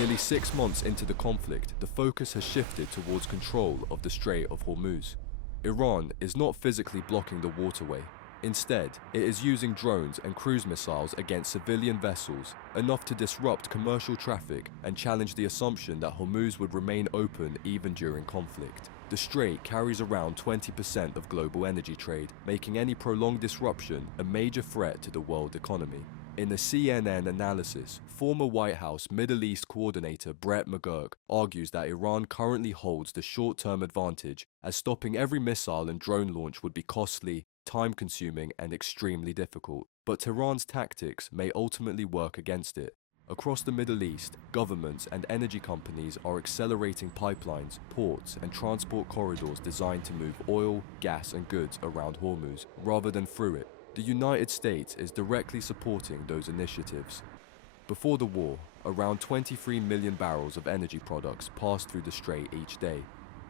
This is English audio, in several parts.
Nearly 6 months into the conflict, the focus has shifted towards control of the Strait of Hormuz. Iran is not physically blocking the waterway. Instead, it is using drones and cruise missiles against civilian vessels, enough to disrupt commercial traffic and challenge the assumption that Hormuz would remain open even during conflict. The strait carries around 20% of global energy trade, making any prolonged disruption a major threat to the world economy. In a CNN analysis, former White House Middle East coordinator Brett McGurk argues that Iran currently holds the short-term advantage, as stopping every missile and drone launch would be costly, time-consuming, and extremely difficult. But Tehran's tactics may ultimately work against it. Across the Middle East, governments and energy companies are accelerating pipelines, ports, and transport corridors designed to move oil, gas, and goods around Hormuz, rather than through it. The United States is directly supporting those initiatives. Before the war, around 23 million barrels of energy products passed through the strait each day.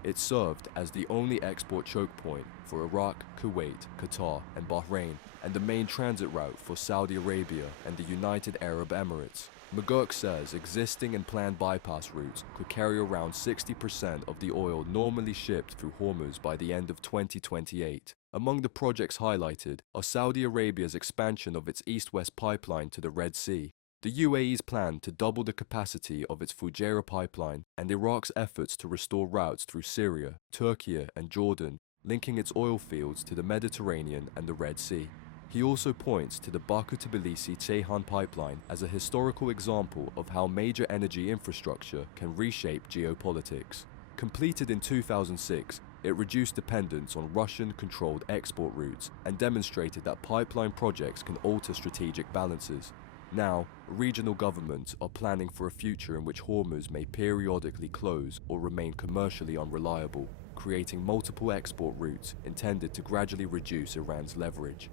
It served as the only export choke point for Iraq, Kuwait, Qatar, and Bahrain, and the main transit route for Saudi Arabia and the United Arab Emirates. McGurk says existing and planned bypass routes could carry around 60% of the oil normally shipped through Hormuz by the end of 2028. Among the projects highlighted are Saudi Arabia's expansion of its east-west pipeline to the Red Sea, the UAE's plan to double the capacity of its Fujairah pipeline, and Iraq's efforts to restore routes through Syria, Turkey, and Jordan, linking its oil fields to the Mediterranean and the Red Sea. He also points to the Baku-Tbilisi-Ceyhan pipeline as a historical example of how major energy infrastructure can reshape geopolitics. Completed in 2006, it reduced dependence on Russian-controlled export routes and demonstrated that pipeline projects can alter strategic balances. Now, regional governments are planning for a future in which Hormuz may periodically close or remain commercially unreliable, creating multiple export routes intended to gradually reduce Iran's leverage.